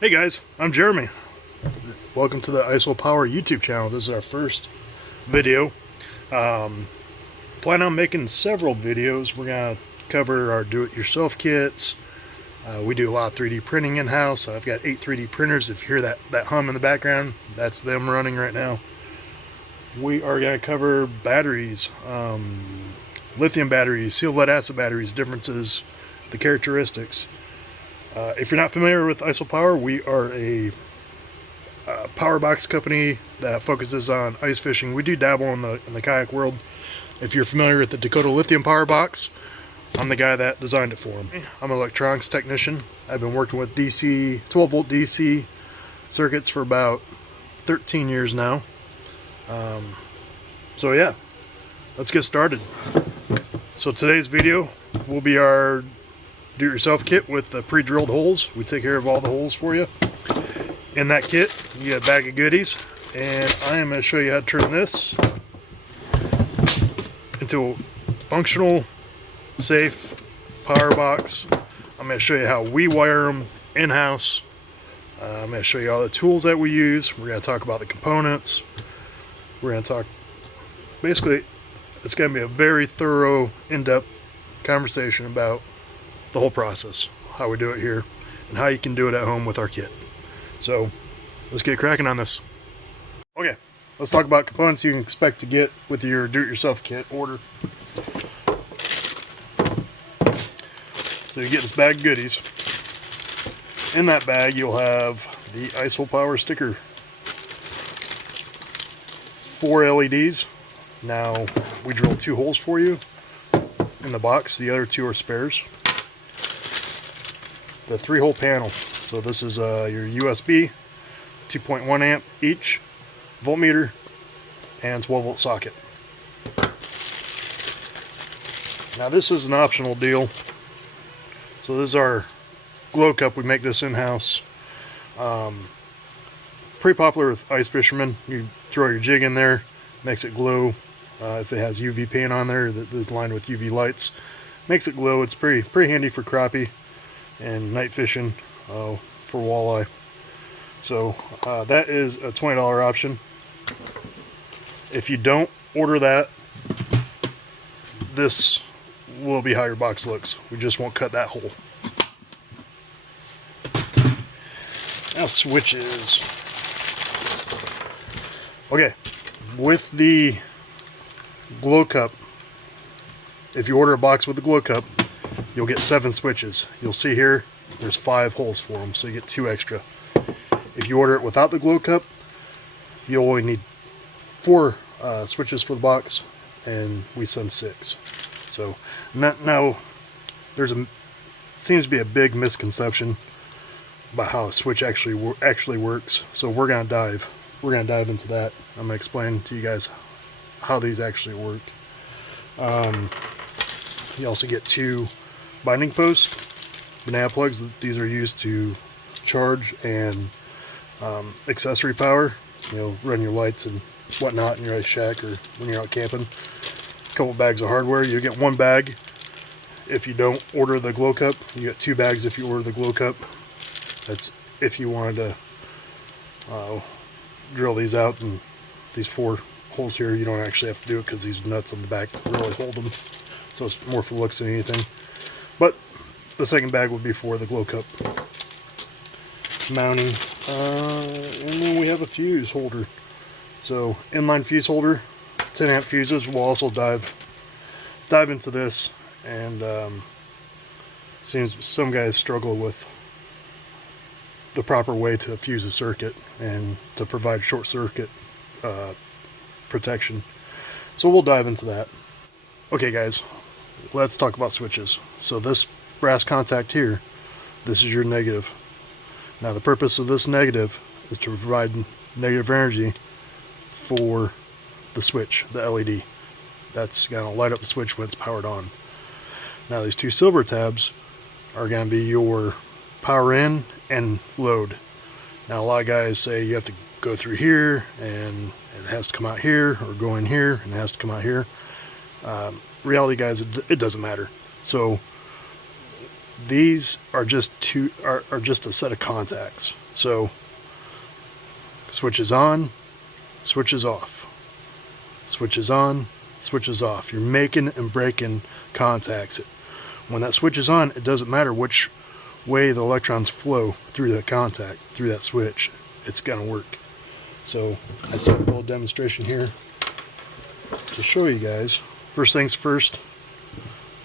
Hey guys, I'm Jeremy. Welcome to the Hole Power YouTube channel. This is our first video. Plan on making several videos. We're going to cover our do-it-yourself kits. We do a lot of 3D printing in-house. I've got 8 3D printers. If you hear that hum in the background, that's them running right now. We are going to cover batteries, lithium batteries, sealed lead acid batteries, differences, the characteristics. If you're not familiar with Hole Power, we are a powerbox company that focuses on ice fishing. We do dabble in the kayak world. If you're familiar with the Dakota lithium powerbox, I'm the guy that designed it for them. I'm an electronics technician. I've been working with 12 volt DC circuits for about 13 years now. So yeah, let's get started. So today's video will be our do-it-yourself kit with the pre-drilled holes. We take care of all the holes for you. In that kit, you get a bag of goodies, and I am going to show you how to turn this into a functional, safe power box. I'm going to show you how we wire them in-house. I'm going to show you all the tools that we use. We're going to talk about the components. We're going to talk, basically, it's going to be a very thorough, in-depth conversation about the whole process, how we do it here, and how you can do it at home with our kit. So let's get cracking on this. Okay, let's talk about components you can expect to get with your do-it-yourself kit order. So you get this bag of goodies. In that bag you'll have the Hole Power sticker, 4 LEDs. Now we drilled 2 holes for you in the box, the other 2 are spares. The 3-hole panel. So this is your USB, 2.1 amp each, voltmeter, and 12 volt socket. Now this is an optional deal. So this is our glow cup. We make this in-house. Pretty popular with ice fishermen. You throw your jig in there, makes it glow. If it has UV paint on there that is lined with UV lights, makes it glow. It's pretty handy for crappie and night fishing for walleye. So that is a $20 option. If you don't order that, this will be how your box looks. We just won't cut that hole. Now switches. Okay, with the glow cup, if you order a box with the glow cup, you'll get 7 switches. You'll see here there's 5 holes for them, so you get 2 extra. If you order it without the glow cup, you'll only need 4 switches for the box, and we send 6. So now there's seems to be a big misconception about how a switch actually works. So we're gonna dive into that. I'm gonna explain to you guys how these actually work. You also get 2 binding posts, banana plugs. These are used to charge and accessory power, run your lights and whatnot in your ice shack or when you're out camping. A couple bags of hardware. You get 1 bag if you don't order the glow cup. You get 2 bags if you order the glow cup. That's if you wanted to drill these out, and these 4 holes here, you don't actually have to do it because these nuts on the back really hold them. So it's more for looks than anything. But the second bag would be for the glow cup mounting. And then we have a fuse holder. So inline fuse holder, 10 amp fuses. We'll also dive into this, and seems some guys struggle with the proper way to fuse a circuit and to provide short circuit protection. So we'll dive into that. Okay guys, let's talk about switches. So this brass contact here, this is your negative. Now the purpose of this negative is to provide negative energy for the switch, the LED. That's going to light up the switch when it's powered on. Now these 2 silver tabs are going to be your power in and load. Now a lot of guys say you have to go through here and it has to come out here, or go in here and it has to come out here. Reality guys, it doesn't matter. So these are just a set of contacts. So switches on, switches off, switches on, switches off. You're making and breaking contacts. When that switch is on, it doesn't matter which way the electrons flow through that contact, through that switch, it's gonna work. So I set a little demonstration here to show you guys. First things first,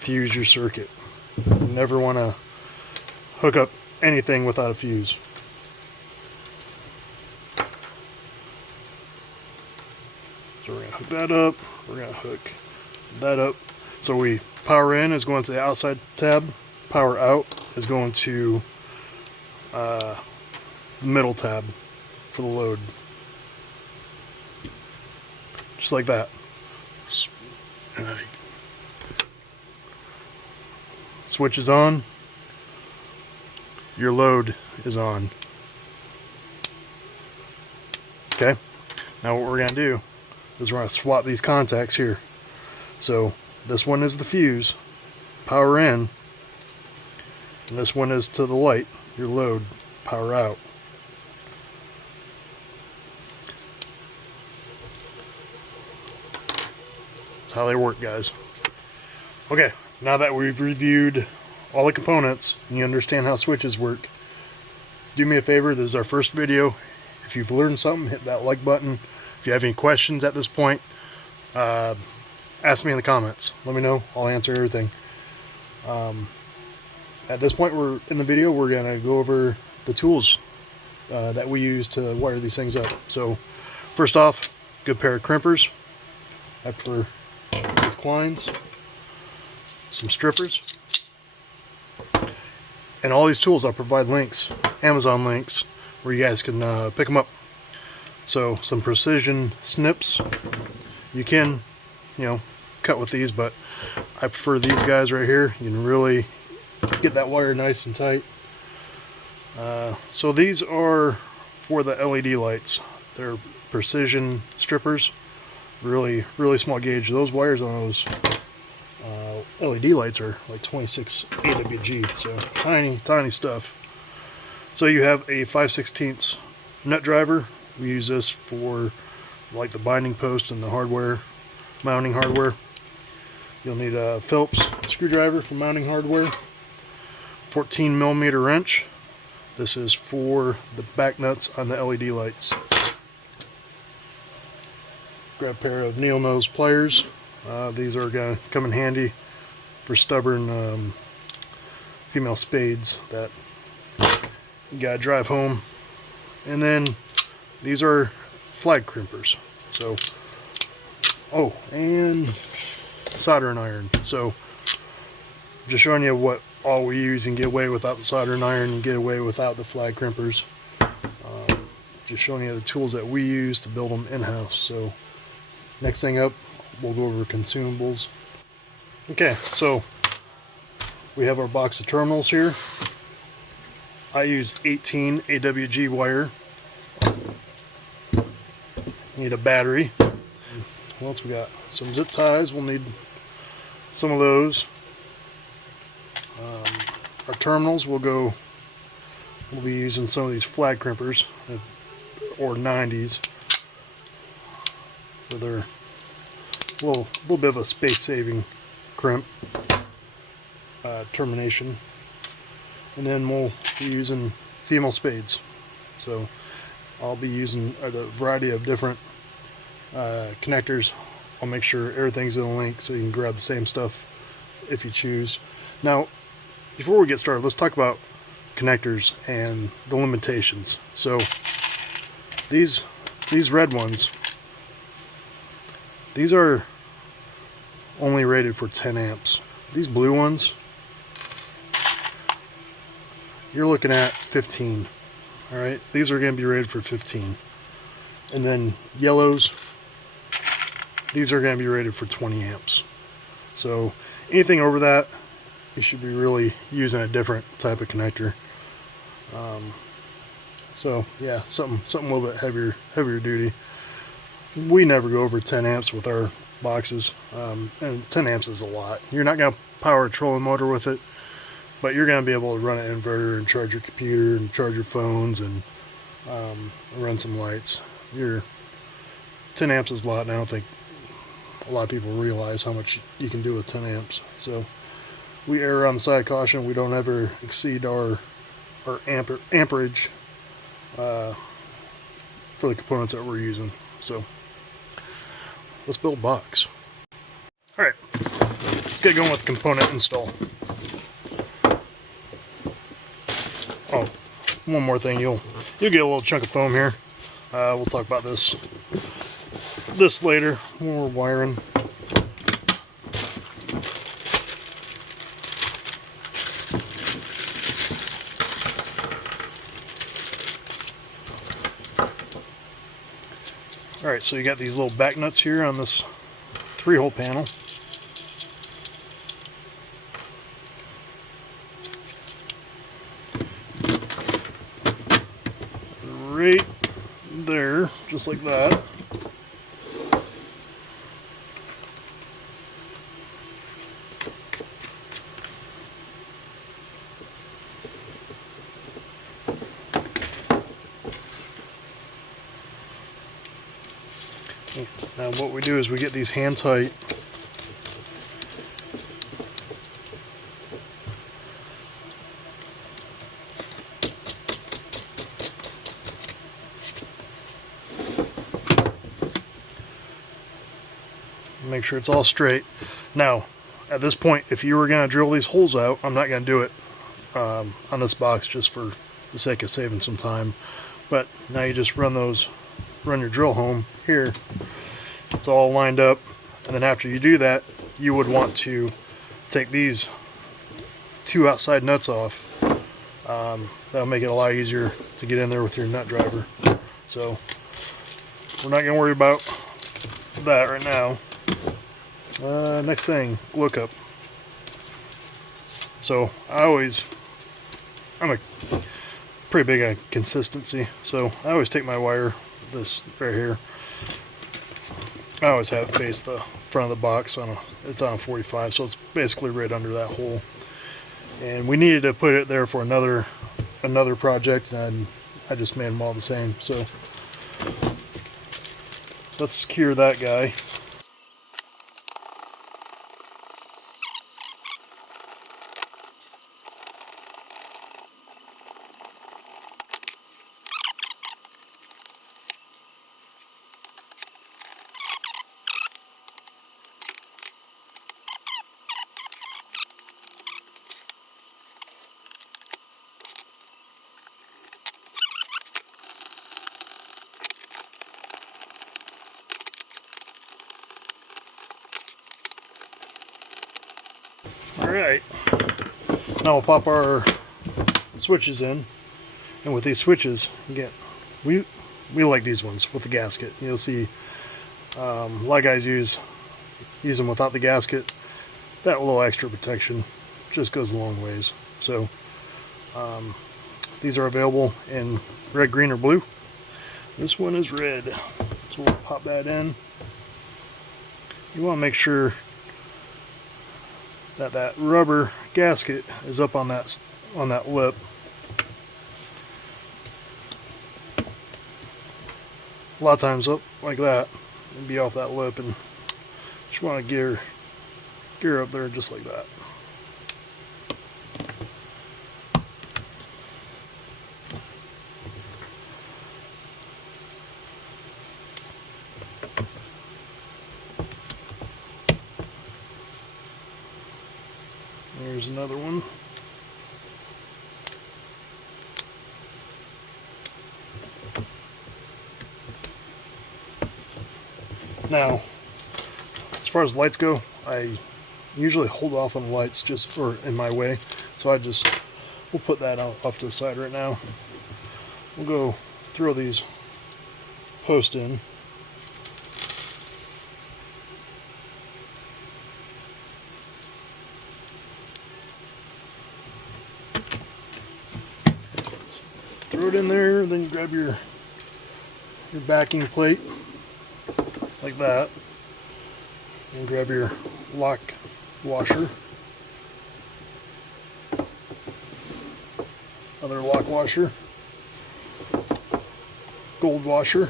fuse your circuit. You never want to hook up anything without a fuse. So we're going to hook that up, we're going to hook that up. So we power in is going to the outside tab, power out is going to the middle tab for the load. Just like that. Switch is on, your load is on. Okay, now what we're going to do is we're going to swap these contacts here. So this one is the fuse, power in, and this one is to the light, your load, power out. That's how they work, guys. Okay, now that we've reviewed all the components and you understand how switches work, do me a favor, this is our first video. If you've learned something, hit that like button. If you have any questions at this point, ask me in the comments. Let me know, I'll answer everything. At this point in the video, we're going to go over the tools that we use to wire these things up. So first off, good pair of crimpers. I prefer these Kleins. Some strippers, and all these tools I'll provide links, Amazon links, where you guys can pick them up. So some precision snips, you can, cut with these, but I prefer these guys right here. You can really get that wire nice and tight. So these are for the LED lights. They're precision strippers, really small gauge. Those wires on those LED lights are like 26 AWG, so tiny stuff. So you have a 5/16 nut driver. We use this for like the binding post and the hardware, mounting hardware. You'll need a Phillips screwdriver for mounting hardware, 14mm wrench. This is for the back nuts on the LED lights. Grab a pair of needle nose pliers. These are going to come in handy for stubborn female spades that you gotta drive home. And then these are flag crimpers. So, oh, and soldering iron. So just showing you what all we use and get away without the soldering iron and get away without the flag crimpers. Just showing you the tools that we use to build them in-house. So next thing up, we'll go over consumables. Okay, so we have our box of terminals here. I use 18 AWG wire. Need a battery. What else we got? Some zip ties. We'll need some of those. Our terminals, we'll be using some of these flag crimpers or 90s. So they're a little bit of a space-saving crimp termination. And then we'll be using female spades. So I'll be using a variety of different connectors. I'll make sure everything's in a link so you can grab the same stuff if you choose. Now, before we get started, let's talk about connectors and the limitations. So these red ones, these are only rated for 10 amps. These blue ones, you're looking at 15. Alright, these are going to be rated for 15. And then yellows, these are going to be rated for 20 amps. So anything over that, you should be really using a different type of connector. So yeah, something a little bit heavier duty. We never go over 10 amps with our boxes, and 10 amps is a lot. You're not going to power a trolling motor with it, but you're going to be able to run an inverter and charge your computer and charge your phones and run some lights. Your 10 amps is a lot, and I don't think a lot of people realize how much you can do with 10 amps. So we err on the side of caution. We don't ever exceed our amperage for the components that we're using. So let's build a box. All right, let's get going with component install. Oh, one more thing, you'll get a little chunk of foam here. We'll talk about this later when we're wiring. All right, so you got these little back nuts here on this 3-hole panel. Right there, just like that. Now what we do is we get these hand tight. Make sure it's all straight. Now, at this point, if you were going to drill these holes out, I'm not going to do it on this box just for the sake of saving some time. But now you just run your drill home here. It's all lined up, and then after you do that, you would want to take these 2 outside nuts off. That'll make it a lot easier to get in there with your nut driver. So we're not going to worry about that right now. Next thing, glow cup. So I'm a pretty big on consistency, so I always take my wire, this right here, I always have it face the front of the box it's on a 45, so it's basically right under that hole. And we needed to put it there for another project, and I just made them all the same. So let's secure that guy. Alright, now we'll pop our switches in, and with these switches, again, we like these ones with the gasket. You'll see a lot of guys use them without the gasket. That little extra protection just goes a long ways. So these are available in red, green, or blue. This one is red, so we'll pop that in. You want to make sure that rubber gasket is up on that lip. A lot of times up like that, and be off that lip, and just want to gear up there just like that. Here's another one. Now, as far as lights go, I usually hold off on the lights or in my way, so we'll put that off to the side right now. We'll go throw these posts in. Throw it in there, then you grab your backing plate like that, and grab your lock washer, other lock washer, gold washer.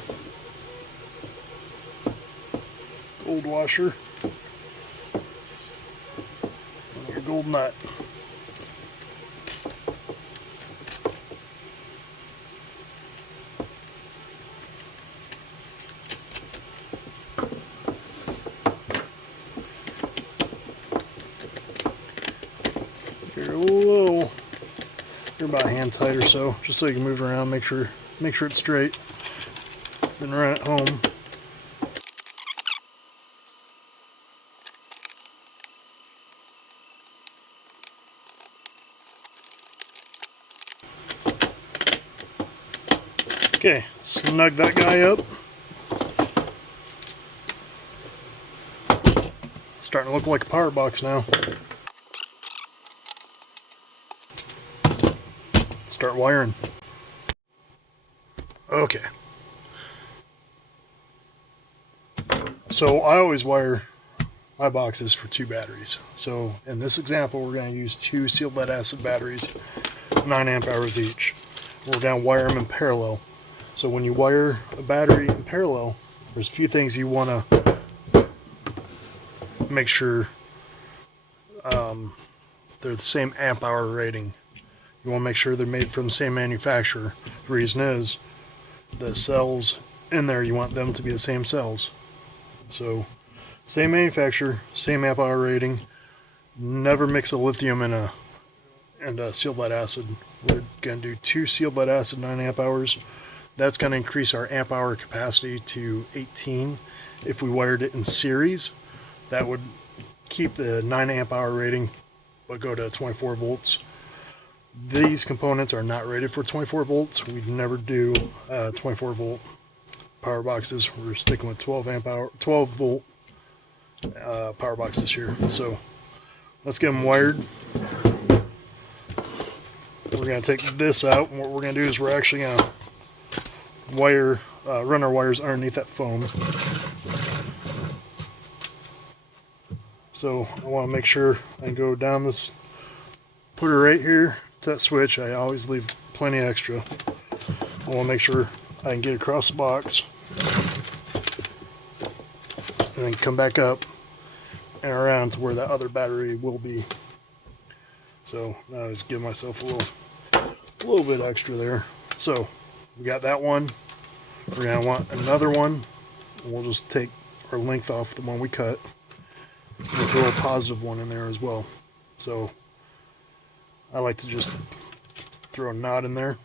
Gold washer. And your gold nut. You're a little, you're about hand tight or so, just so you can move it around, make sure it's straight. Then run it home. Okay, snug that guy up. Starting to look like a power box now. Start wiring. Okay. So I always wire my boxes for 2 batteries. So in this example, we're going to use 2 sealed lead acid batteries, 9 amp hours each. We're going to wire them in parallel. So when you wire a battery in parallel, there's a few things you want to make sure they're the same amp hour rating. You want to make sure they're made from the same manufacturer. The reason is the cells in there, you want them to be the same cells. So same manufacturer, same amp hour rating. Never mix a lithium and a sealed lead acid. We're going to do 2 sealed lead acid 9 amp hours. That's going to increase our amp hour capacity to 18. If we wired it in series, that would keep the 9 amp hour rating but go to 24 volts. These components are not rated for 24 volts. We'd never do 24 volt power boxes. We're sticking with 12 volt power boxes here. So let's get them wired. We're going to take this out, and what we're going to do is we're actually going to run our wires underneath that foam. So I want to make sure I can go down this, put her right here to that switch. I always leave plenty extra. I want to make sure I can get across the box and then come back up and around to where that other battery will be. So now I just give myself a little bit extra there. So we got that one. We're going to want another one. We'll just take our length off the one we cut. We'll throw a positive one in there as well. So I like to just throw a knot in there,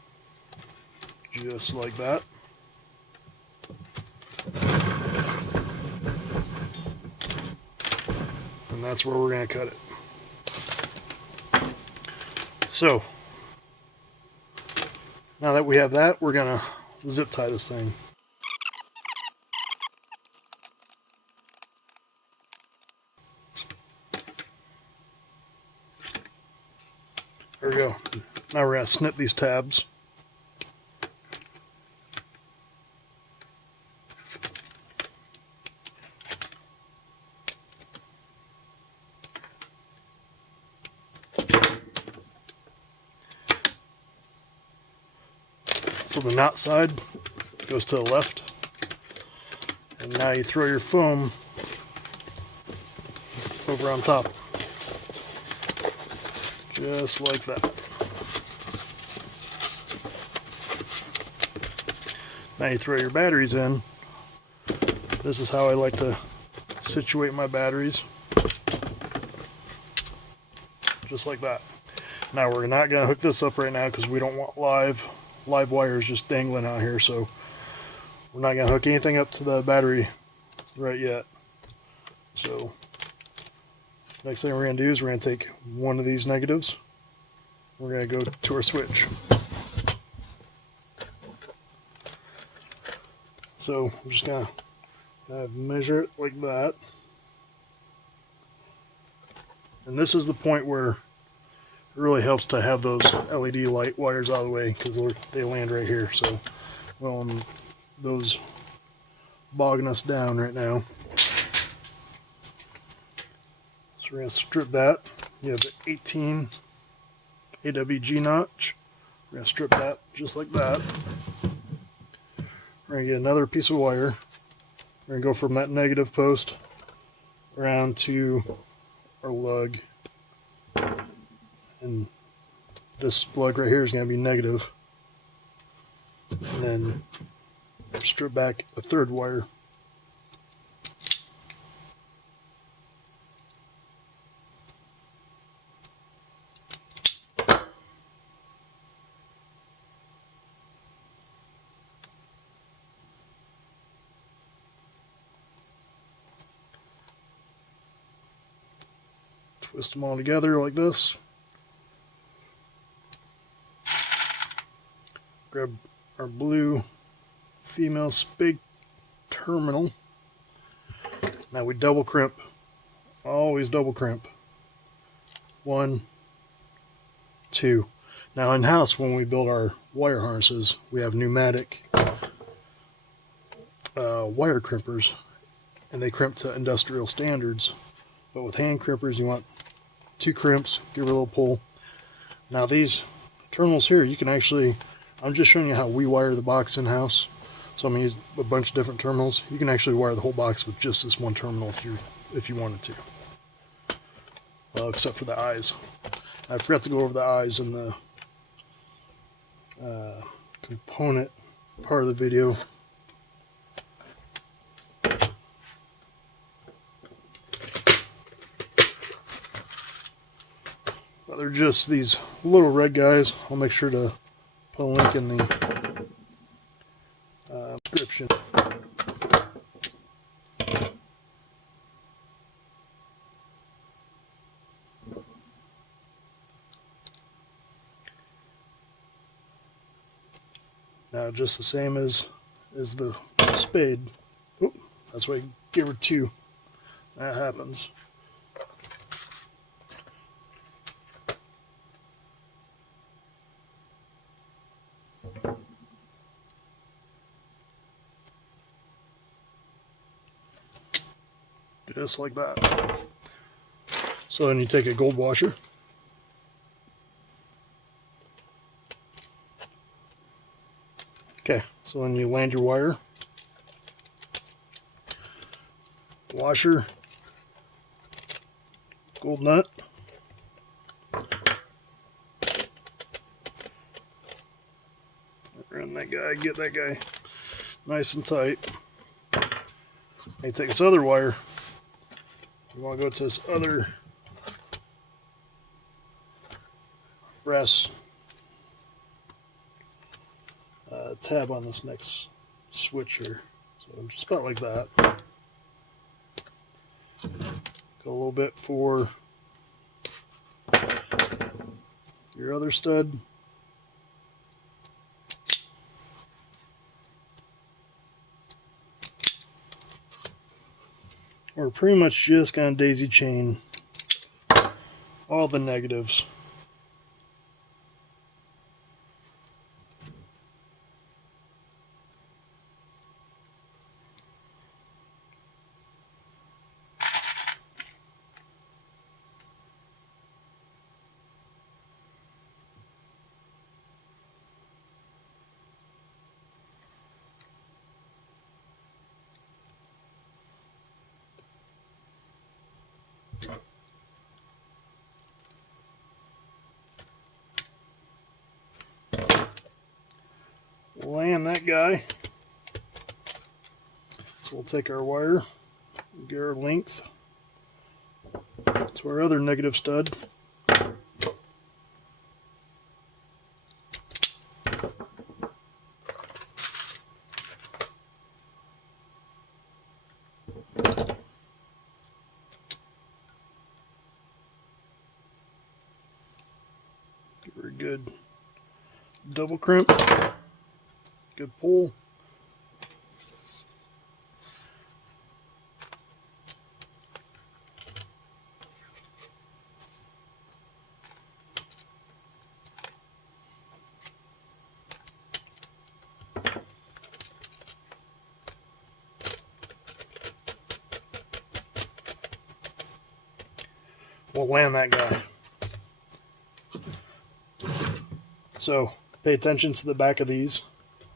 just like that. And that's where we're going to cut it. So now that we have that, we're going to zip tie this thing. There we go. Now we're going to snip these tabs. So the knot side goes to the left. And now you throw your foam over on top. Just like that. Now you throw your batteries in. This is how I like to situate my batteries. Just like that. Now we're not going to hook this up right now because we don't want live wires just dangling out here, so we're not going to hook anything up to the battery right yet. So next thing we're going to do is we're going to take one of these negatives. We're going to go to our switch. So I'm just going to measure it like that. And this is the point where it really helps to have those LED light wires out of the way because they land right here. So, well, those bogging us down right now. So we're going to strip that. You have the 18 AWG notch. We're going to strip that just like that. we're going to get another piece of wire. We're going to go from that negative post around to our lug. And this lug right here is going to be negative. And then strip back a third wire. Twist them all together like this. Grab our blue female spig terminal. Now we double crimp. Always double crimp. 1, 2. Now in house, when we build our wire harnesses, we have pneumatic wire crimpers, and they crimp to industrial standards. But with hand crimpers, you want 2 crimps, give it a little pull. Now these terminals here, you can actually, I'm just showing you how we wire the box in house. So I'm going to use a bunch of different terminals. You can actually wire the whole box with just this one terminal if you wanted to. Well, except for the eyes. I forgot to go over the eyes in the component part of the video. But they're just these little red guys. I'll make sure to put a link in the description. Now, just the same as the spade. Oop, that's why you give her 2. That happens. Just like that. So then you take a gold washer. Okay, so then you land your wire. Washer. Gold nut. Run that guy, get that guy nice and tight. You take this other wire. You want to go to this other brass tab on this next switch here. So just about like that. Go a little bit for your other stud. We're pretty much just going to daisy chain all the negatives. Land that guy. So we'll take our wire, get our length to our other negative stud. Give her a good double crimp. Good pull. We'll land that guy. So pay attention to the back of these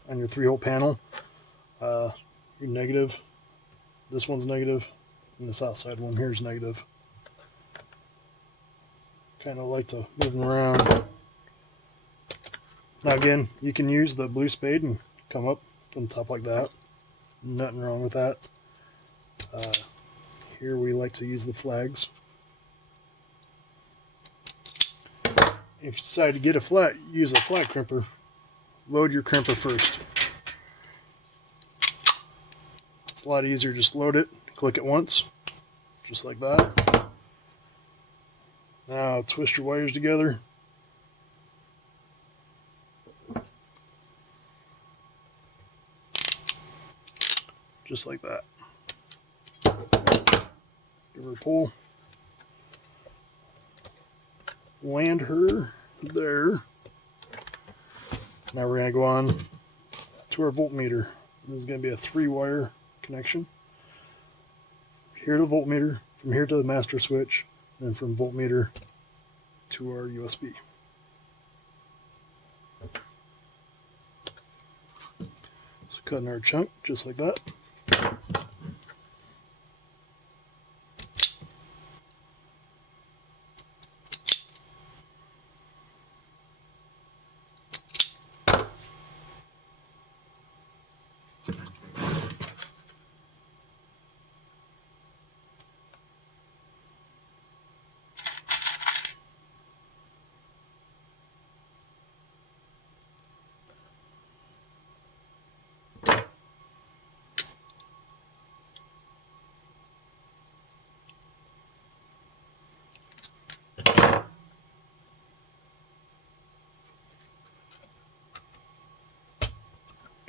on your 3-hole panel. Your negative. This one's negative, and this outside one here is negative. Kind of like to move them around. Now again, you can use the blue spade and come up on top like that. Nothing wrong with that. Here we like to use the flags. If you decide to get a flat, use a flat crimper. Load your crimper first. It's a lot easier. Just load it, click it once, just like that. Now twist your wires together. Just like that. Give her a pull. Land her there. Now we're going to go on to our voltmeter. This is going to be a 3-wire connection. Here to the voltmeter, from here to the master switch, then from voltmeter to our USB. So cutting our chunk just like that.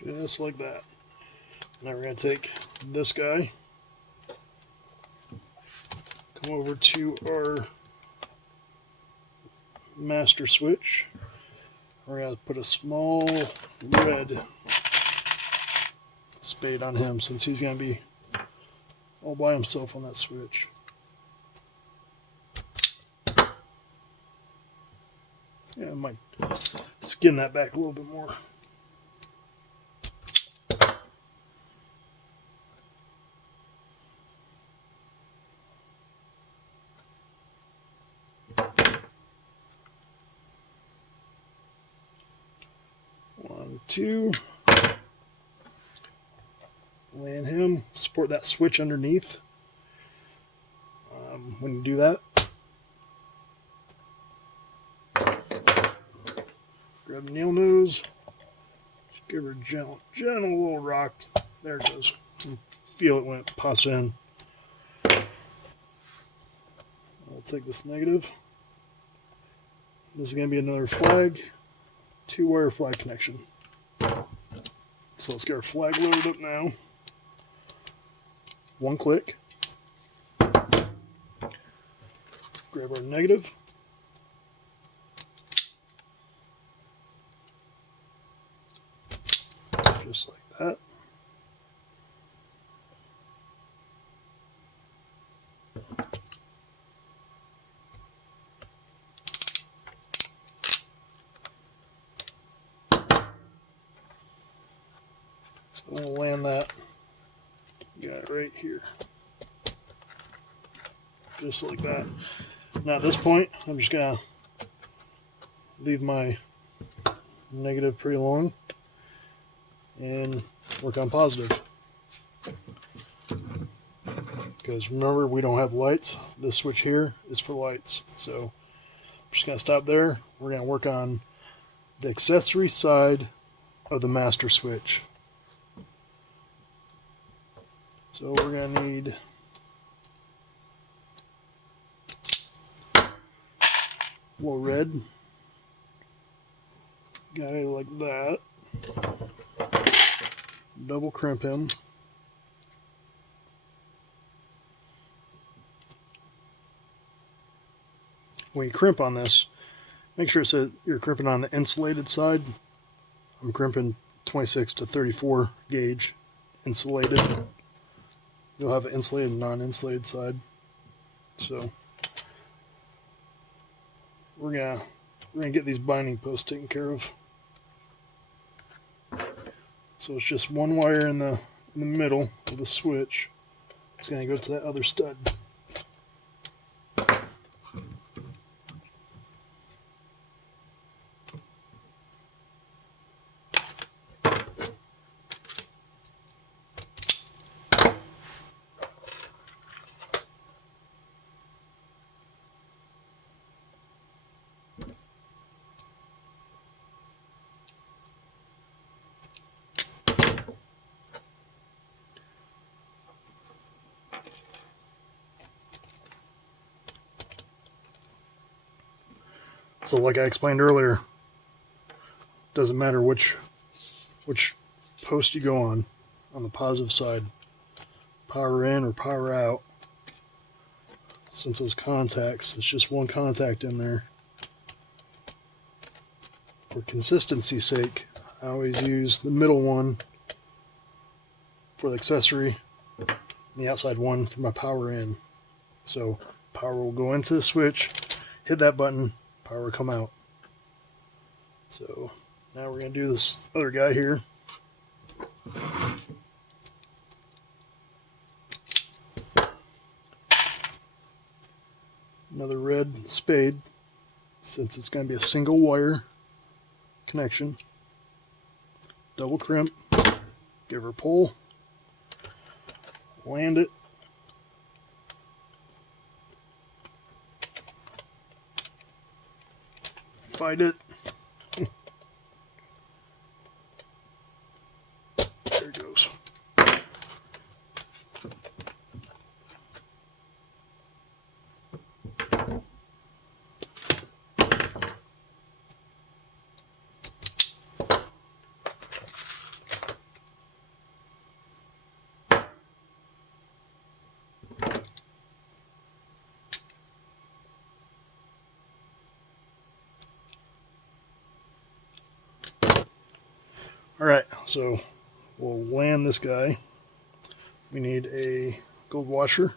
Just like that. Now we're going to take this guy, come over to our master switch. We're going to put a small red spade on him since he's going to be all by himself on that switch. Yeah, I might skin that back a little bit more. One, two. Land him. Support that switch underneath. When you do that, grab the nail nose. Just give her a gentle little rock. There it goes. You feel it when it pops in. I'll take this negative. This is going to be another flag. 2-wire flag connection. So let's get our flag loaded up now. One click. Grab our negative. Just like that. So we'll land that. Got it right here. Just like that. Now at this point, I'm just going to leave my negative pretty long and work on positive. Because remember, we don't have lights. This switch here is for lights. So I'm just going to stop there. We're going to work on the accessory side of the master switch. So we're going to need a little red. Got it like that. Double crimp him. When you crimp on this, make sure it says you're crimping on the insulated side. I'm crimping 26 to 34 gauge insulated. You'll have an insulated and non-insulated side. So we're gonna get these binding posts taken care of. So it's just one wire in the middle of the switch. It's going to go to that other stud. So like I explained earlier, doesn't matter which post you go on the positive side, power in or power out. Since those contacts, it's just one contact in there. For consistency's sake, I always use the middle one for the accessory and the outside one for my power in. So power will go into the switch, hit that button, power will come out. So now we're going to do this other guy here. Another red spade, since it's going to be a single wire connection. Double crimp, give her a pull, land it, fight it. There it goes. Alright, so we'll land this guy. We need a gold washer.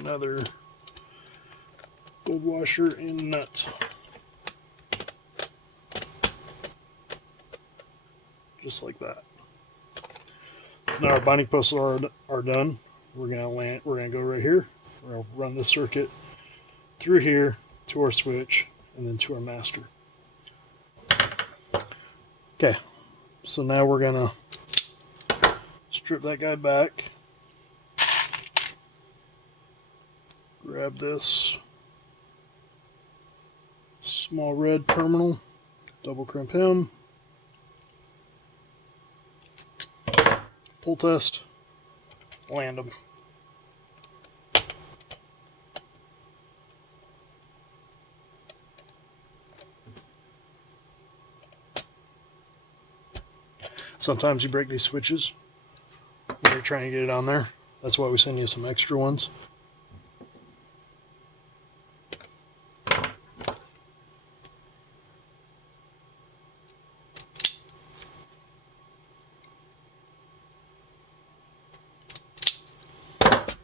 Another gold washer and nut. Just like that. So now our binding posts are done. We're gonna go right here. We're gonna run this circuit through here to our switch and then to our master. Okay, so now we're gonna strip that guy back. Grab this small red terminal, double crimp him, pull test, land them. Sometimes you break these switches when you're trying to get it on there. That's why we send you some extra ones.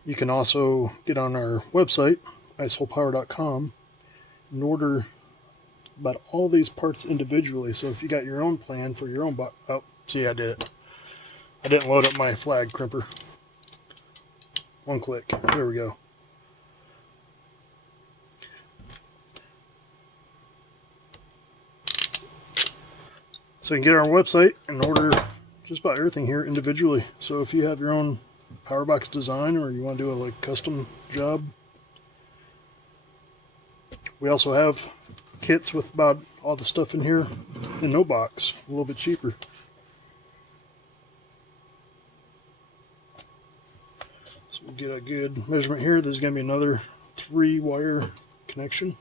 You can also get on our website, iceholepower.com, and order about all these parts individually. So if you got your own plan for your own box, oh, see, I did it. I didn't load up my flag crimper. One click. There we go. So you can get on our website and order just about everything here individually. So if you have your own powerbox design or you want to do a custom job, we also have kits with about all the stuff in here in no box, a little bit cheaper. So we'll get a good measurement here. There's going to be another 3-wire connection.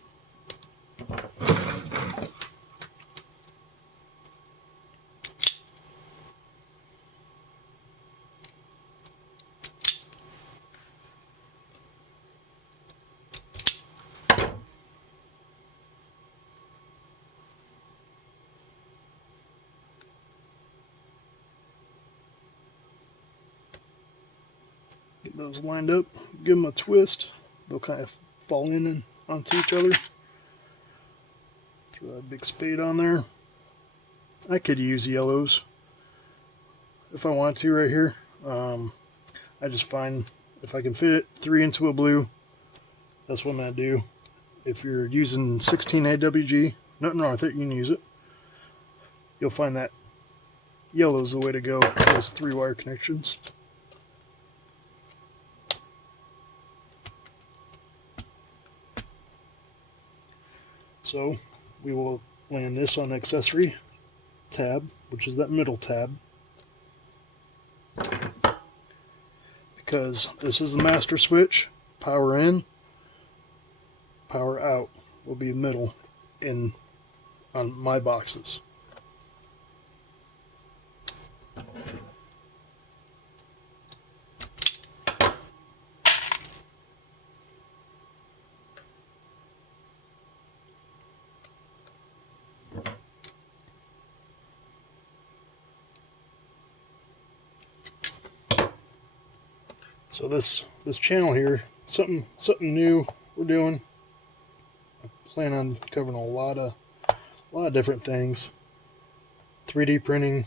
Get those lined up, give them a twist. They'll kind of fall in and onto each other. Throw that big spade on there. I could use yellows if I want to right here. I just find if I can fit it 3 into a blue, that's what I'm going to do. If you're using 16 AWG, nothing wrong with it, you can use it. You'll find that yellow is the way to go, those 3-wire connections. So we will land this on the accessory tab, which is that middle tab, because this is the master switch. Power in, power out will be middle in on my boxes. So this channel here, something new we're doing. I plan on covering a lot of different things. 3D printing.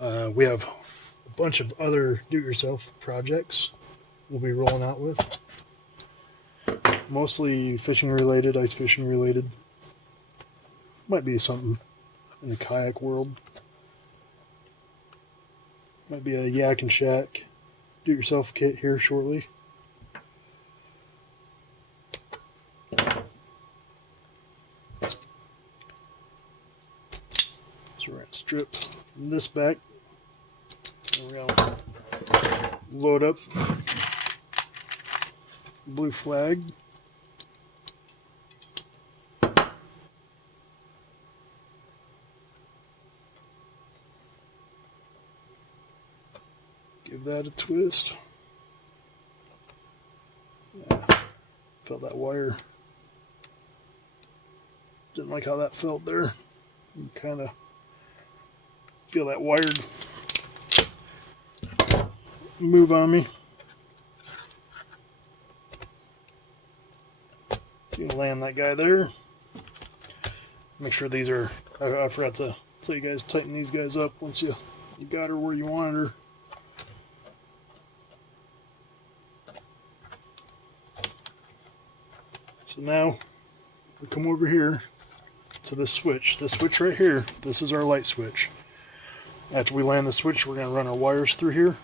We have a bunch of other do-it-yourself projects we'll be rolling out with. Mostly fishing related, ice fishing related. Might be something in the kayak world. Might be a yak and shack do-it-yourself kit here shortly. So we're going to strip this back. And we're going to load up blue flag. Give that a twist. Yeah, felt that wire. Didn't like how that felt there. You kind of feel that wired move on me. So you can land that guy there. Make sure these are, I forgot to tell you guys, tighten these guys up once you got her where you wanted her. So now we come over here to this switch. This switch right here, this is our light switch. After we land the switch, we're going to run our wires through here.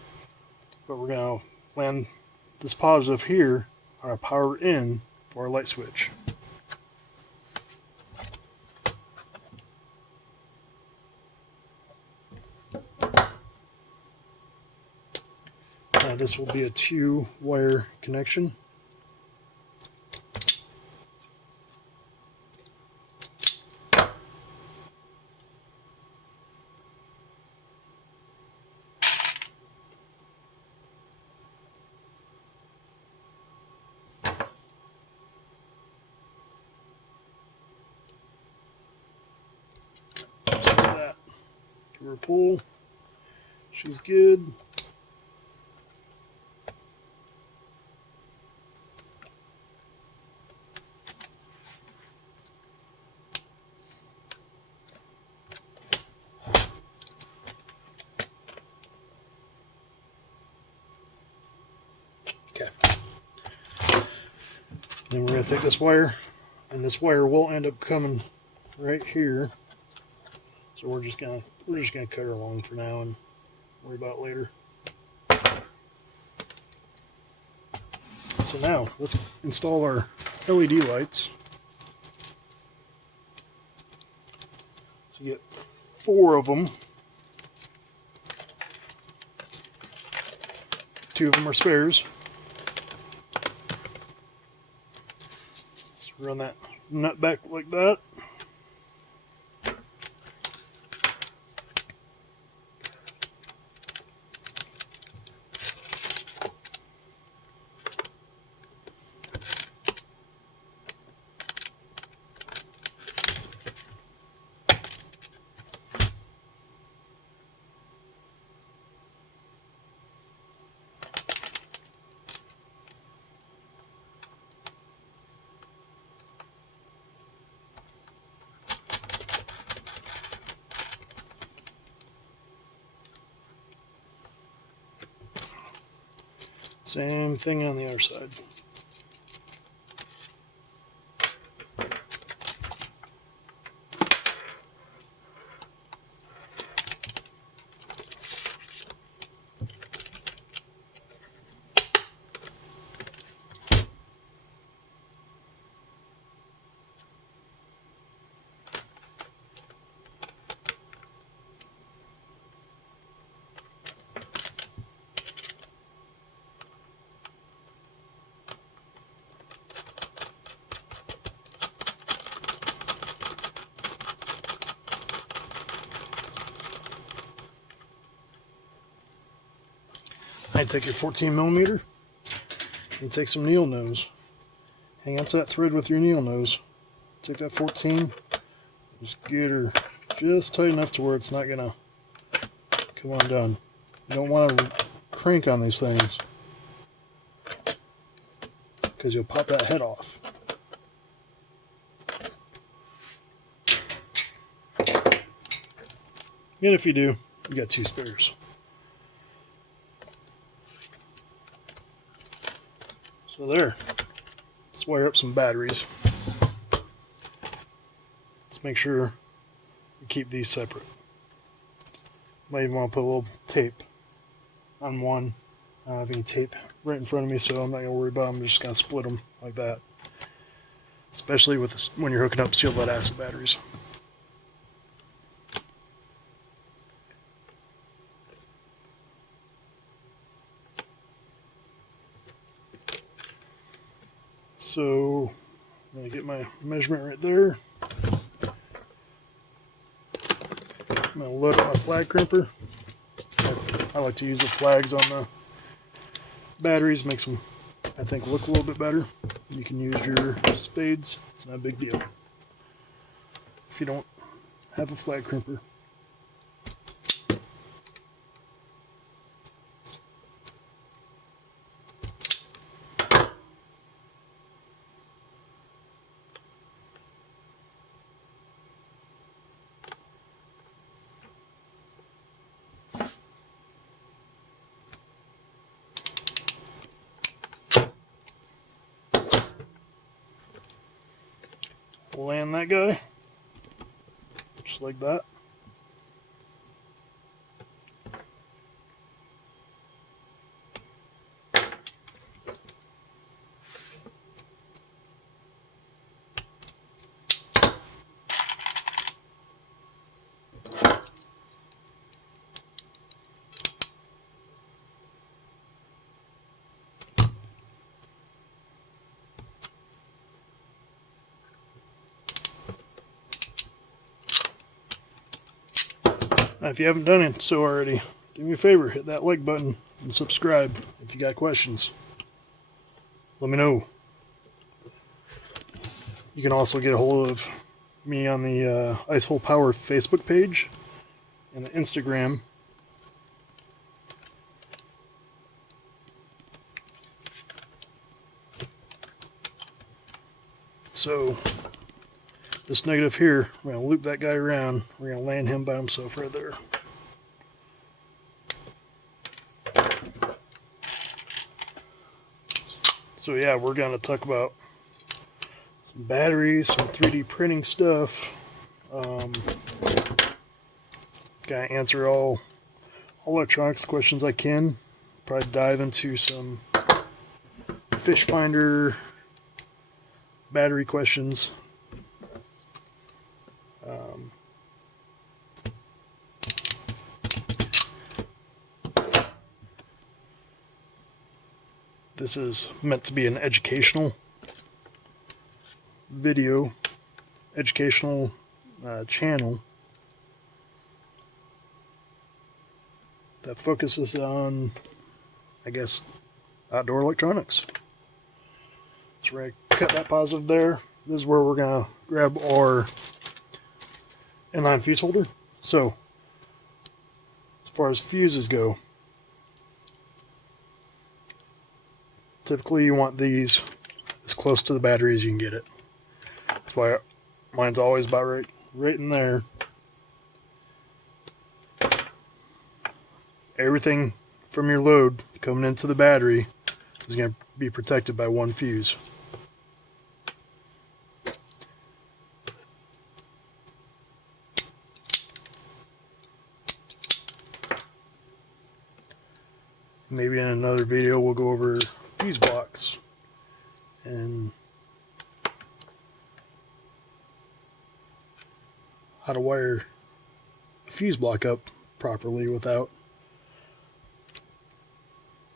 But we're going to land this positive here on our power in for our light switch. This will be a 2-wire connection. Give her a pull. She's good. Okay. Then we're going to take this wire, and this wire will end up coming right here. So we're just gonna cut her along for now and worry about it later. So now let's install our LED lights. So you get 4 of them. 2 of them are spares. So run that nut back like that. Same thing on the other side. I take your 14mm, you take some needle nose, hang onto that thread with your needle nose, take that 14, just get her just tight enough to where it's not going to come undone. You don't want to crank on these things because you'll pop that head off. And if you do, you got 2 spares. So there, let's wire up some batteries. Let's make sure we keep these separate. Might even want to put a little tape on one. I don't have any tape right in front of me, so I'm not going to worry about them. I'm just going to split them like that. Especially with this, when you're hooking up sealed lead acid batteries. So I'm going to get my measurement right there. I'm going to load up my flag crimper. I like to use the flags on the batteries, makes them, I think, look a little bit better. You can use your spades, it's not a big deal if you don't have a flag crimper. Land that guy, just like that. Now, if you haven't done it so already, do me a favor, hit that like button and subscribe. If you got questions, let me know. You can also get a hold of me on the Hole Power Facebook page and the Instagram. So this negative here, we're going to loop that guy around. We're going to land him by himself right there. So yeah, we're going to talk about some batteries, some 3D printing stuff. Going to answer all electronics questions I can. Probably dive into some fish finder battery questions. This is meant to be an educational video, educational channel that focuses on, I guess, outdoor electronics. So we're going to cut that positive there. This is where we're going to grab our inline fuse holder. So, as far as fuses go, typically you want these as close to the battery as you can get it. That's why mine's always about right in there. Everything from your load coming into the battery is going to be protected by one fuse. Maybe in another video we'll go over fuse blocks and how to wire a fuse block up properly without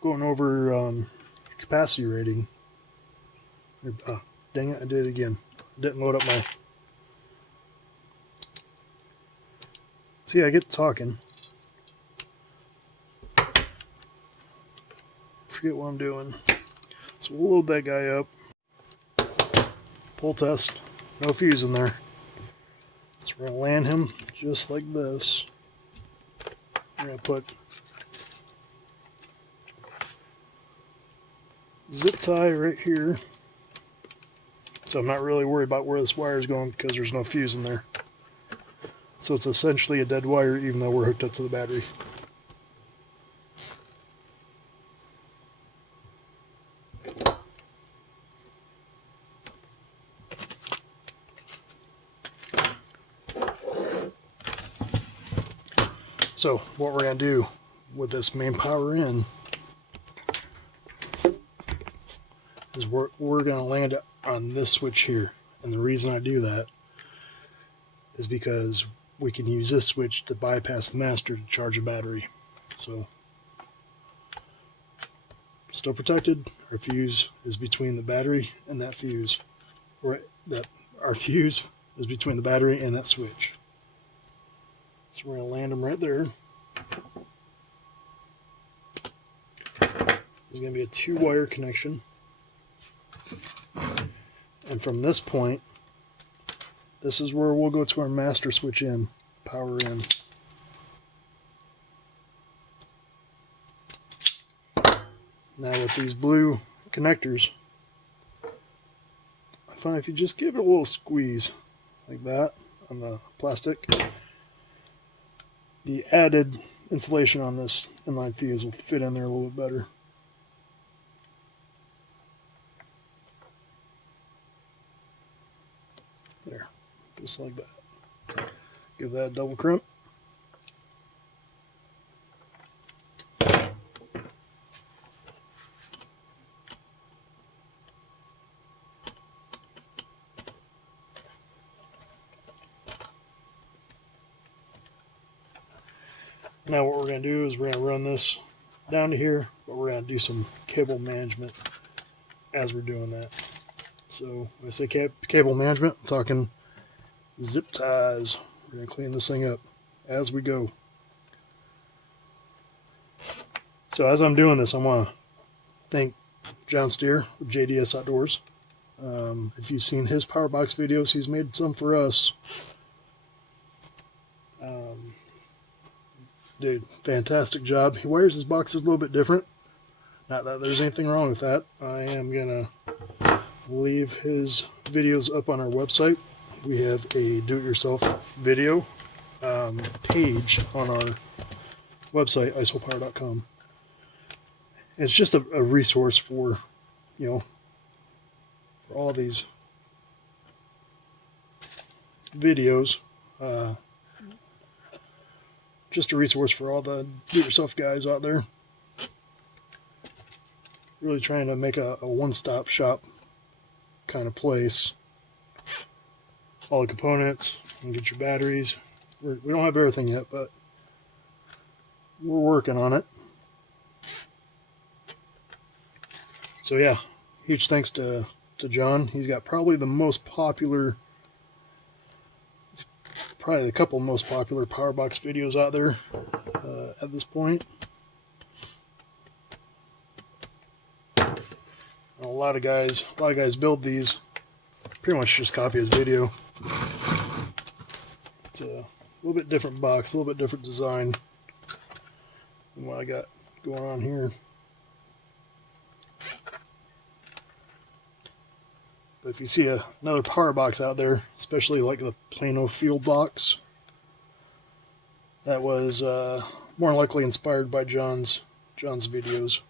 going over capacity rating. Oh, dang it, I did it again. Didn't load up my... See, I get talking. Forget what I'm doing. So we'll load that guy up. Pull test. No fuse in there. So we're going to land him just like this. We're going to put zip tie right here. So I'm not really worried about where this wire is going because there's no fuse in there. So it's essentially a dead wire even though we're hooked up to the battery. So what we're going to do with this main power in is we're going to land it on this switch here. And the reason I do that is because we can use this switch to bypass the master to charge a battery. So still protected. Our fuse is between the battery and that fuse. Our fuse is between the battery and that switch. So we're going to land them right there. There's going to be a 2-wire connection. And from this point, this is where we'll go to our master switch in, power in. Now with these blue connectors, I find if you just give it a little squeeze like that on the plastic, the added insulation on this inline fuse will fit in there a little bit better. There, just like that. Give that a double crimp. Now what we're going to do is we're going to run this down to here, but we're going to do some cable management as we're doing that. So when I say cable management, I'm talking zip ties. We're going to clean this thing up as we go. So as I'm doing this, I want to thank John Steer with JDS Outdoors. If you've seen his powerbox videos, he's made some for us. Dude, fantastic job. He wires his boxes a little bit different. Not that there's anything wrong with that. I am going to leave his videos up on our website. We have a do-it-yourself video page on our website, iceholepower.com. It's just a resource for, for all these videos. Just a resource for all the do-it-yourself guys out there. Really trying to make a one-stop shop kind of place. All the components, you can get your batteries. We don't have everything yet, but we're working on it. So yeah, huge thanks to John. He's got probably the most popular, probably a couple most popular powerbox videos out there at this point. A lot of guys build these, pretty much just copy his video. It's a little bit different box, a little bit different design than what I got going on here. But if you see another power box out there, especially like the Plano Field box, that was more likely inspired by John's videos.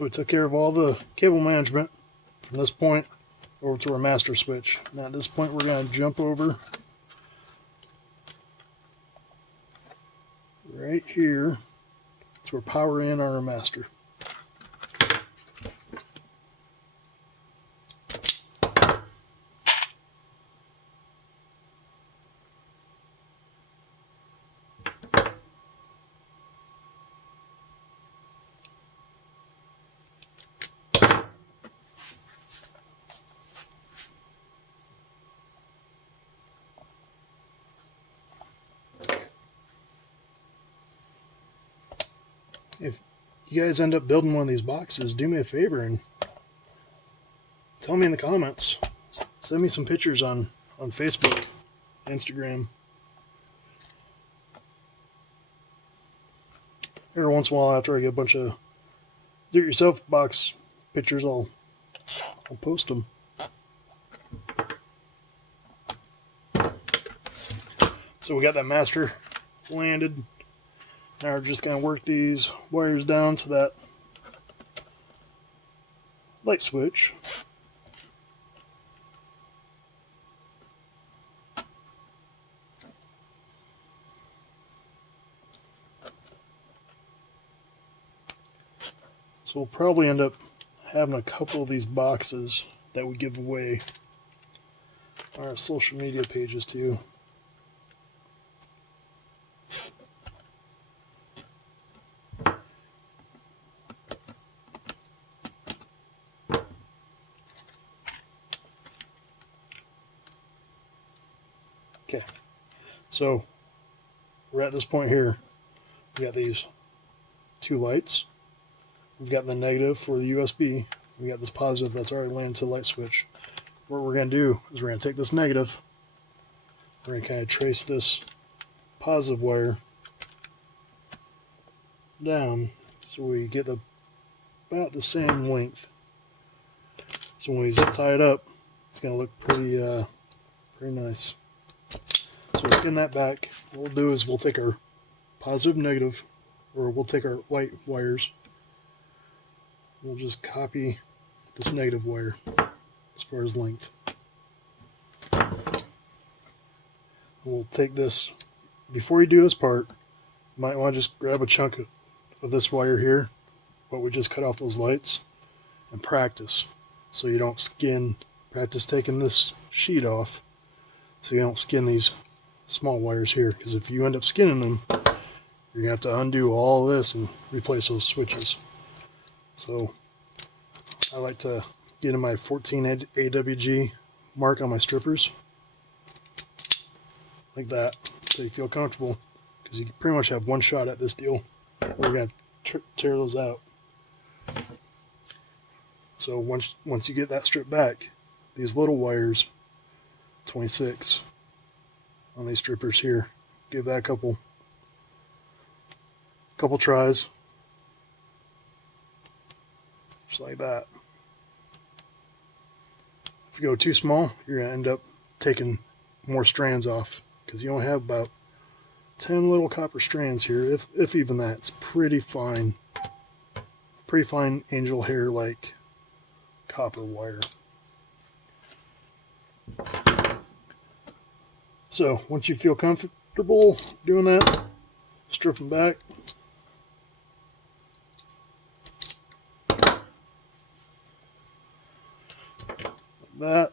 So we took care of all the cable management from this point over to our master switch. Now at this point we're going to jump over right here to our power in on our master. If you guys end up building one of these boxes, do me a favor and tell me in the comments. Send me some pictures on Facebook, Instagram. Every once in a while, after I get a bunch of do-it-yourself box pictures, I'll post them. So we got that master landed. Now we're just going to work these wires down to that light switch. So we'll probably end up having a couple of these boxes that we give away on our social media pages too. Okay, so we're at this point here. We got these two lights. We've got the negative for the USB. We got this positive that's already landed to the light switch. What we're going to do is we're going to take this negative. We're going to kind of trace this positive wire down so we get about the same length. So when we zip tie it up, it's going to look pretty nice. So we'll spin that back. What we'll do is we'll take our positive, negative, or we'll take our light wires. We'll just copy this negative wire as far as length. We'll take this, before you do this part, you might want to just grab a chunk of this wire here, what we just cut off those lights, and practice. So you don't practice taking this sheet off so you don't skin these small wires here, because if you end up skinning them, you're going to have to undo all this and replace those switches. So I like to get in my 14 AWG mark on my strippers, like that, so you feel comfortable, because you pretty much have one shot at this deal. We're going to tear those out. So once you get that stripped back, these little wires, 26 on these strippers here, give that a couple tries, just like that. If you go too small, you're going to end up taking more strands off, because you only have about 10 little copper strands here, if even that. It's pretty fine angel hair like copper wire. So once you feel comfortable doing that, strip them back. Like that.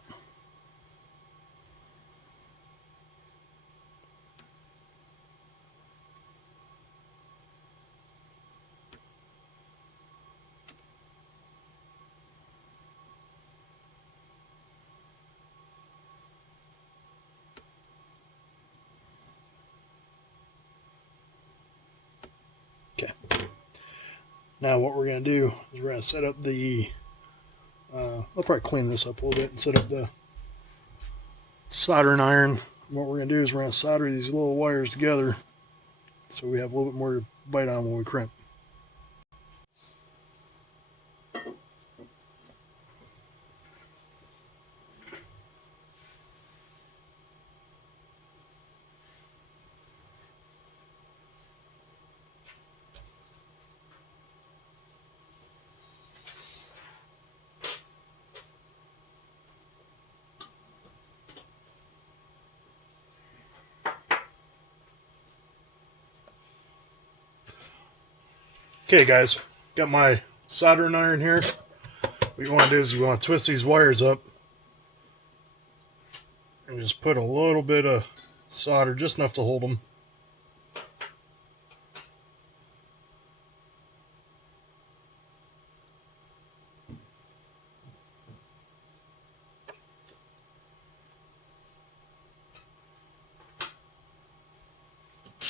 Okay. Now what we're going to do is we're going to set up the, I'll probably clean this up a little bit and set up the soldering iron. And what we're going to do is we're going to solder these little wires together so we have a little bit more to bite on when we crimp. Okay guys, got my soldering iron here. What you want to do is you want to twist these wires up and just put a little bit of solder, just enough to hold them.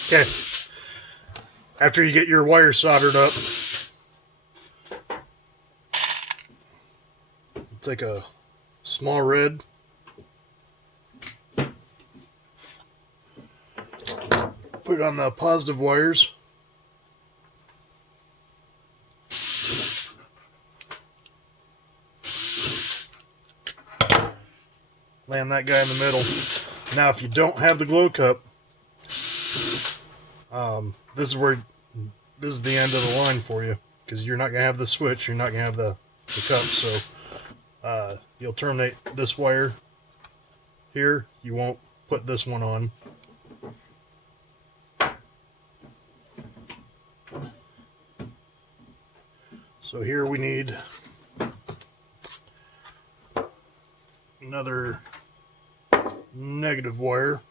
Okay, after you get your wire soldered up, take a small red, put it on the positive wires, land that guy in the middle. Now if you don't have the glow cup, this is the end of the line for you, because you're not going to have the switch, you're not going to have the cup, so you'll terminate this wire here. You won't put this one on. So here we need another negative wire.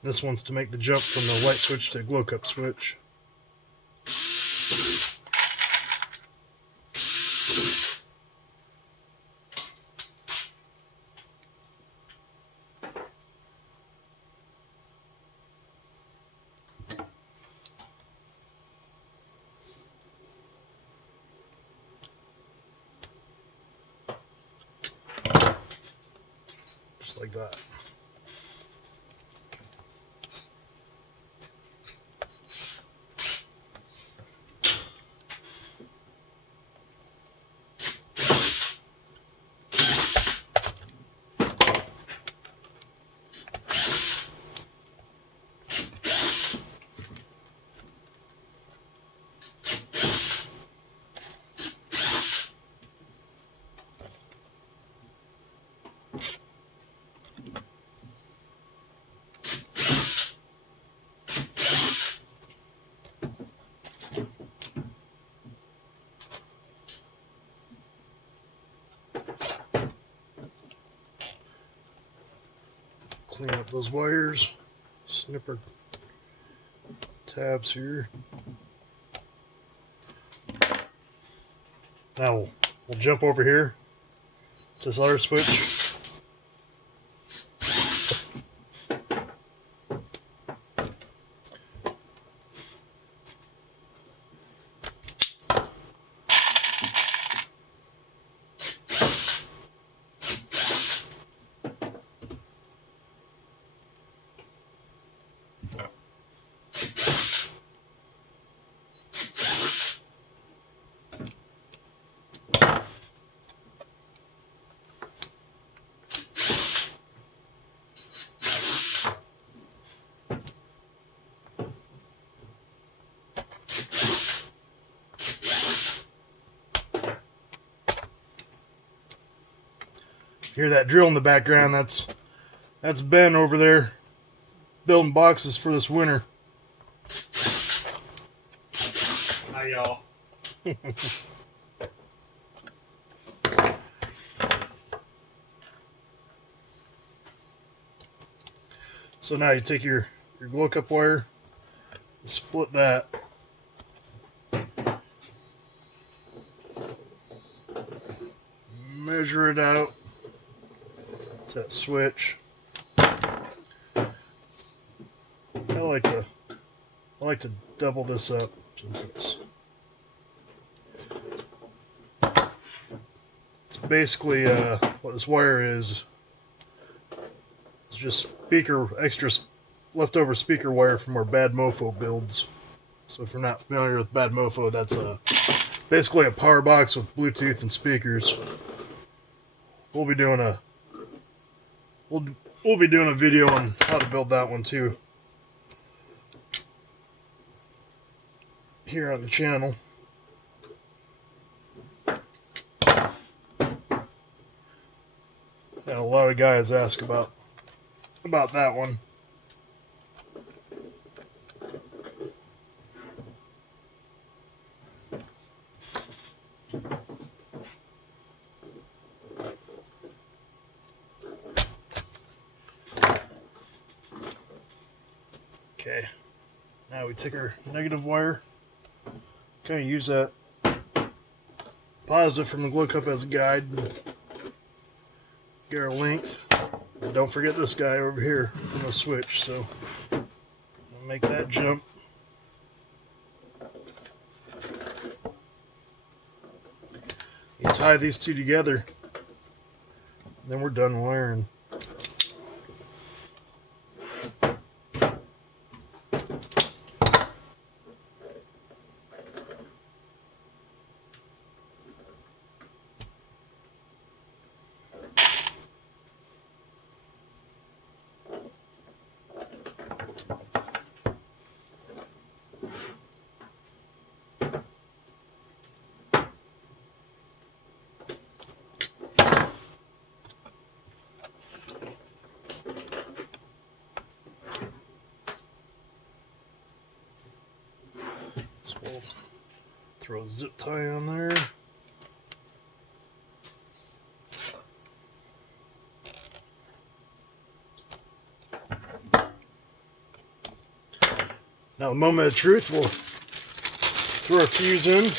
This one's to make the jump from the light switch to the glow cup switch. Just like that. Clean up those wires, snipper tabs here. Now we'll jump over here to this other switch. Hear that drill in the background? That's Ben over there building boxes for this winter. Hi y'all. So now you take your glow cup wire, split that, measure it out to that switch. I like to double this up since it's basically what this wire is. It's just extra leftover speaker wire from our Bad Mofo builds. So if you're not familiar with Bad Mofo, that's basically a power box with Bluetooth and speakers. We'll be doing a video on how to build that one too here on the channel. And a lot of guys ask about that one. Okay, now we take our negative wire, kind of use that positive from the glue cup as a guide, and get our length. And don't forget this guy over here from the switch, so I'll make that jump. You tie these two together, and then we're done wiring. So we'll throw a zip tie on there. Now the moment of truth, we'll throw our fuse in.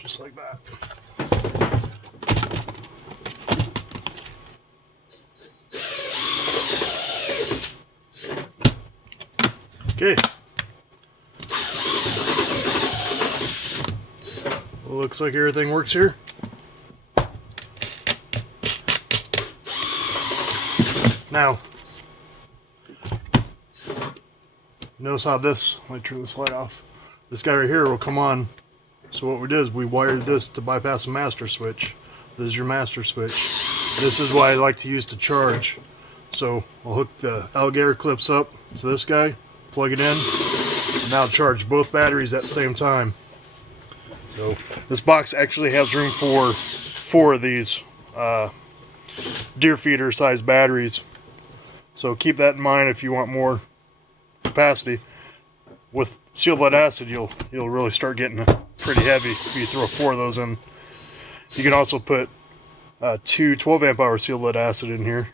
Just like that. Okay. Well, looks like everything works here. Now, notice how this, let me turn this light off. This guy right here will come on. So what we did is we wired this to bypass a master switch. This is your master switch. This is what I like to use to charge. So I'll hook the alligator clips up to this guy, plug it in, and now charge both batteries at the same time. So this box actually has room for 4 of these deer feeder size batteries. So keep that in mind if you want more capacity. With sealed lead acid, you'll really start getting pretty heavy if you throw 4 of those in. You can also put 2 12 amp hour sealed lead acid in here.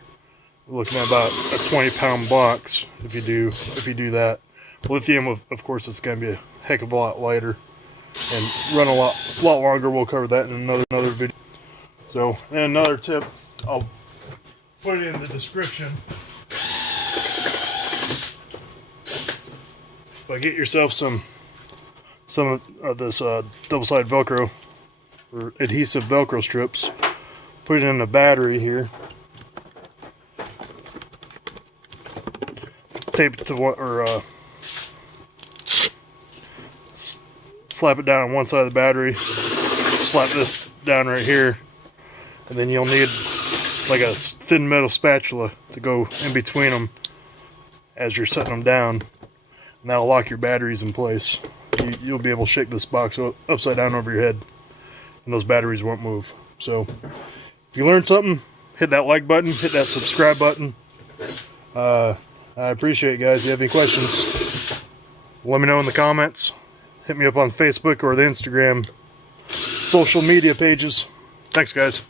We're looking at about a 20-pound box if you do that. Lithium, of course, it's going to be a heck of a lot lighter and run a lot longer. We'll cover that in another video. So, and another tip, I'll put it in the description. But get yourself some of this double-sided Velcro or adhesive Velcro strips. Put it in the battery here. Tape it to one, or slap it down on one side of the battery. Slap this down right here, and then you'll need like a thin metal spatula to go in between them as you're setting them down. And that'll lock your batteries in place. You'll be able to shake this box upside down over your head, and those batteries won't move. So, if you learned something, hit that like button, hit that subscribe button. I appreciate it, guys. If you have any questions, let me know in the comments. Hit me up on Facebook or the Instagram social media pages. Thanks, guys.